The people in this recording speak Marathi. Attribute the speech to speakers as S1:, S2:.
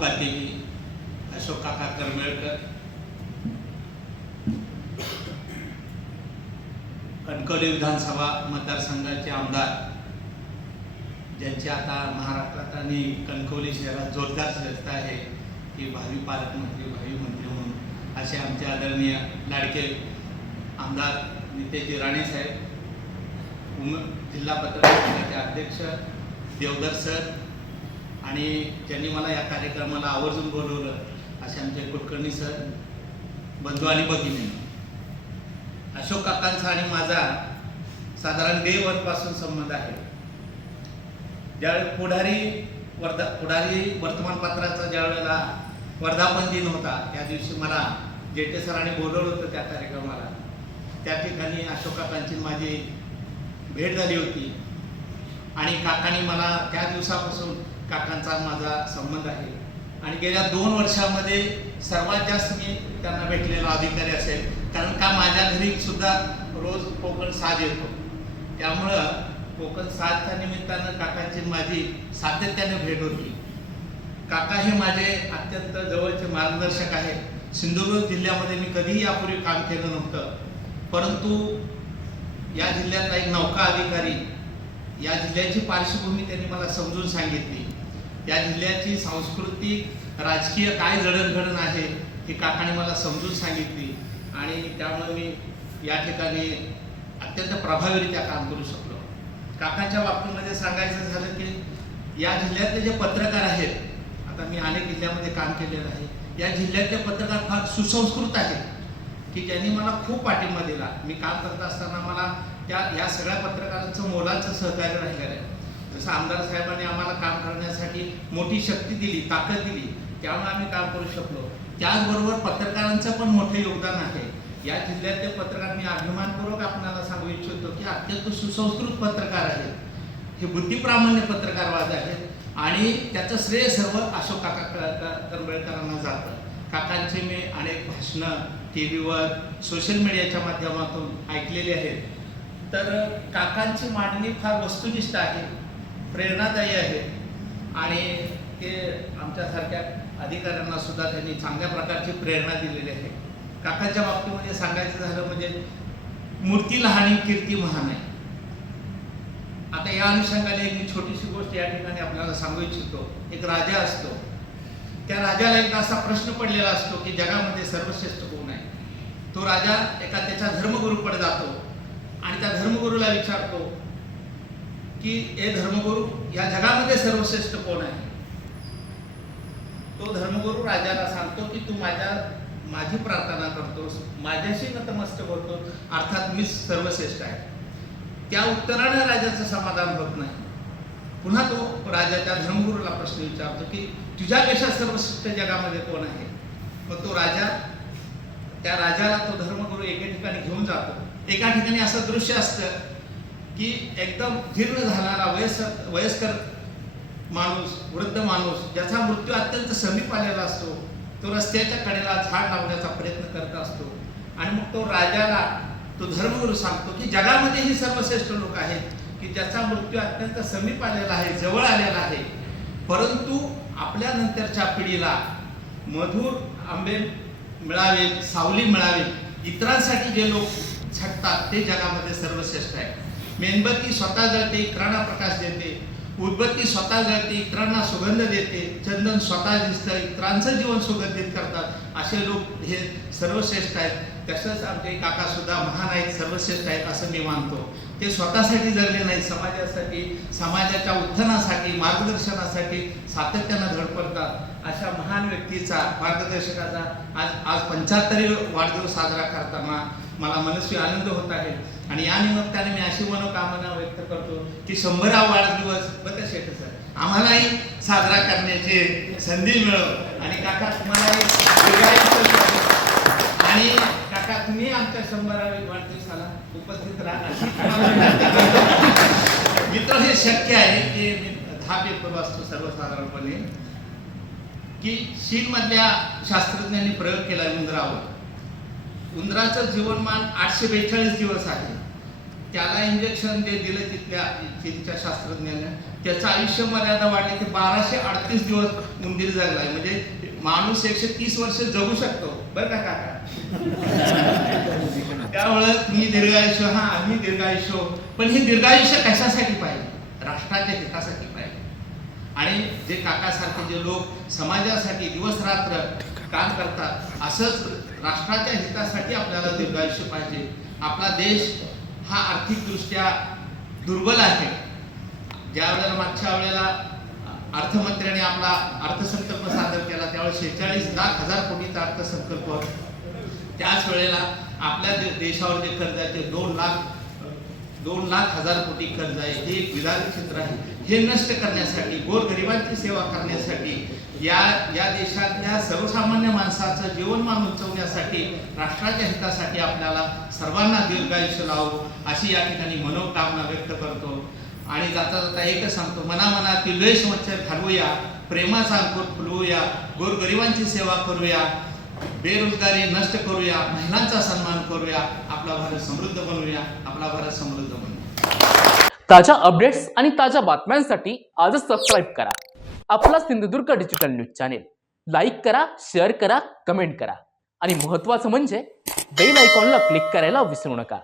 S1: कातेजी अशोक काका करमेळकर कणकवली विधानसभा मतदारसंघाचे आमदार ज्यांची आता महाराष्ट्रात आणि कणकवली शहरात जोरदार चर्चा आहे की भावी पालकमंत्री भावी मंत्री म्हणून असे आमचे आदरणीय लाडके आमदार नितेजी राणे साहेब उम जिल्हा पत्रकार संघाचे अध्यक्ष देवधर सर आणि ज्यांनी मला या कार्यक्रमाला आवर्जून बोलवलं असे आमचे कुलकर्णी सर बंधू आणि भगिनी. अशोक काकांचा आणि माझा साधारण डे वनपासून संबंध आहे. ज्यावेळी पुढारी वर्धा पुढारी वर्तमानपत्राचा ज्या वेळेला वर्धापन दिन होता त्या दिवशी मला जेटे सरांनी बोलवलं होतं त्या कार्यक्रमाला. त्या ठिकाणी अशोक काकांची माझी भेट झाली होती. आणि काकांनी मला त्या दिवसापासून काकांचा माझा संबंध आहे. आणि गेल्या दोन वर्षामध्ये सर्वात जास्त मी त्यांना भेटलेला अधिकारी असेल. कारण का माझ्या घरी सुद्धा रोज कोकण साथ येतो. त्यामुळं कोकण साथच्या निमित्तानं काकांची माझी सातत्याने भेट होती. काका हे माझे अत्यंत जवळचे मार्गदर्शक आहेत. सिंधुदुर्ग जिल्ह्यामध्ये मी कधीही यापूर्वी काम केलं नव्हतं. परंतु या जिल्ह्यातला एक नौका अधिकारी या जिल्ह्याची पार्श्वभूमी त्यांनी मला समजून सांगितली. या जिल्ह्याची सांस्कृतिक राजकीय काय जडणघडण आहे हे काकाने मला समजून सांगितली. आणि त्यामुळे मी या ठिकाणी अत्यंत प्रभावीरित्या काम करू शकलो. काकांच्या बाबतीमध्ये सांगायचं झालं की या जिल्ह्यातले जे पत्रकार आहेत आता मी अनेक जिल्ह्यामध्ये काम केलेलं आहे या जिल्ह्यातले पत्रकार फार सुसंस्कृत आहेत की ज्यांनी मला खूप पाठिंबा दिला. मी काम करत असताना मला त्या या सगळ्या पत्रकारांचं मोलाचं सहकार्य राहिलेलं आहे. जसं आमदार साहेबांनी आम्हाला काम करण्यासाठी मोठी शक्ती दिली ताकद दिली त्यामुळे आम्ही काम करू शकलो. त्याचबरोबर पत्रकारांचं पण मोठं योगदान आहे. या जिल्ह्यातले पत्रकार मी अभिमानपूर्वक आपल्याला सांगू इच्छितो की अत्यंत सुसंस्कृत पत्रकार आहेत. हे बुद्धिप्रामाण्य पत्रकारवाद आहेत आणि त्याचं श्रेय सर्व अशोक काका क- करंबेळकरांना जातं. काकांचे मी अनेक भाषणं टी व्हीवर सोशल मीडियाच्या माध्यमातून ऐकलेले आहेत. तर काकांची मांडणी फार वस्तुनिष्ठ आहे. प्रेरणादायी आहे. आणि ते आमच्यासारख्या अधिकाऱ्यांना सुद्धा त्यांनी चांगल्या प्रकारची प्रेरणा दिलेली आहे. काकांच्या बाबतीमध्ये सांगायचं झालं म्हणजे मूर्ती लहान आहे, कीर्ती महान आहे. आता या अनुषंगाने एक मी छोटीशी गोष्ट या ठिकाणी आपल्याला सांगू इच्छितो. एक राजा असतो. त्या राजाला एकदा असा प्रश्न पडलेला असतो की जगामध्ये सर्वश्रेष्ठ कोण आहे? तो राजा एका त्याच्या धर्मगुरूकडे जातो आणि त्या धर्मगुरूला विचारतो की हे धर्मगुरू या जगामध्ये सर्वश्रेष्ठ कोण आहे? तो धर्मगुरू राजाला सांगतो की तू माझ्या माझी प्रार्थना करतोस माझ्याशी नतमस्तक होतो अर्थात मी सर्वश्रेष्ठ आहे. त्या उत्तराने राजाचं समाधान होत नाही. पुन्हा तो राजा त्या धर्मगुरूला प्रश्न विचारतो की तुझ्यापेक्षा सर्वश्रेष्ठ जगामध्ये कोण आहे? मग तो राजा त्या राजाला तो धर्मगुरू एके ठिकाणी घेऊन जातो. एका ठिकाणी असं दृश्य असतं की एकदम जीर्ण झालेला वयस्कर वयस्कर माणूस वृद्ध माणूस ज्याचा मृत्यू अत्यंत समीप आलेला असतो तो रस्त्याच्या कडेला झाड लावण्याचा प्रयत्न करत असतो. आणि मग तो राजाला तो धर्मगुरू सांगतो की जगामध्ये ही सर्वश्रेष्ठ लोक आहेत की ज्याचा मृत्यू अत्यंत समीप आलेला आहे जवळ आलेला आहे. परंतु आपल्या नंतरच्या पिढीला मधुर आंबे मिळावे सावली मिळावी इतरांसाठी जे लोक छटतात ते जगामध्ये सर्वश्रेष्ठ आहे मेणबत्ती स्वतः जळते इतरांना प्रकाश देते. उदबत्ती स्वतः जळते इतरांना सुगंध देते. चंदन स्वतः दिसतं इतरांचं जीवन सुगंधित करतात. असे लोक हे सर्वश्रेष्ठ आहेत. तसंच आमचे काका सुद्धा महान आहेत सर्वश्रेष्ठ आहेत असं मी मानतो. ते स्वतःसाठी जगले नाही समाजासाठी समाजाच्या उत्थानासाठी मार्गदर्शनासाठी सातत्यानं धडपडतात अशा महान व्यक्तीचा मार्गदर्शकाचा आज आज पंच्याहत्तरी वाढदिवस साजरा करताना मला मनस्वी आनंद होत आहे. आणि या निमित्ताने मी अशी मनोकामना व्यक्त करतो की शंभरा वाढदिवस बघा शेठ सर. आम्हालाही साजरा करण्याची संधी मिळव आणि काका तुम्हालाही आणि काका तुम्ही आमच्या शंभरावे वाढदिवसाला उपस्थित राहा. मित्र हे शक्य आहे की मी दहा पेपर वाचतो सर्वसाधारणपणे की चीन मधल्या शास्त्रज्ञांनी प्रयोग केला इंद्रावर उंदराचं जीवनमान आठशे बेचाळीस दिवस आहे. त्याला इंजेक्शन जे दिलं तिथल्या चीनच्या शास्त्रज्ञांनी त्याचं आयुष्य मर्यादा वाढली ते बाराशे अडतीस दिवस उंदीर जगलाय म्हणजे माणूस एकशे तीस वर्ष जगू शकतो. बरं का काका? त्यामुळं तुम्ही दीर्घायुष्य हा आम्ही दीर्घायुष्य. पण हे दीर्घायुष्य कशासाठी पाहिजे? राष्ट्राच्या हितासाठी पाहिजे. आणि जे काकासारखे जे लोक समाजासाठी दिवस रात्र काम करतात. असंच राष्ट्राच्या हितासाठी आपल्याला दीर्घायुष्य पाहिजे. आपला देश हा आर्थिकदृष्ट्या दुर्बल आहे. ज्या वेळेला मागच्या वेळेला अर्थमंत्र्यांनी आपला अर्थसंकल्प सादर केला त्यावेळेस शेहेचाळीस लाख हजार कोटीचा अर्थसंकल्प त्याच वेळेला आपल्या देशावर जे कर्जाचे ते दोन लाख दोन लाख हजार कोटी कर्ज आहे. हे एक विधान क्षेत्र आहे. हे नष्ट करण्यासाठी गोरगरिबांची सेवा करण्यासाठी या या देशातल्या सर्वसामान्य माणसाचं जीवनमान उंचवण्यासाठी राष्ट्राच्या हितासाठी आपल्याला सर्वांना दीर्घायुष्य लावू अशी या ठिकाणी मनोकामना व्यक्त करतो. आणि जाता जाता एकच सांगतो मनामनातील द्वेष मच्छर घालवूया प्रेमाचा अंकुर फुलवूया गोरगरिबांची सेवा करूया. बेरोजगारी नष्ट करूया महिलांचा सन्मान करूया आपला भारत समृद्ध बनवूया आपला भारत समृद्ध बनवूया
S2: ताज्या अपडेट्स आणि ताज्या बातम्यांसाठी आजच सबस्क्राईब करा. आपला Sindhudurg digital news channel like करा शेअर करा कमेंट करा. आणि महत्त्वाचं म्हणजे बेल आयकॉनला क्लिक करायला विसरू नका.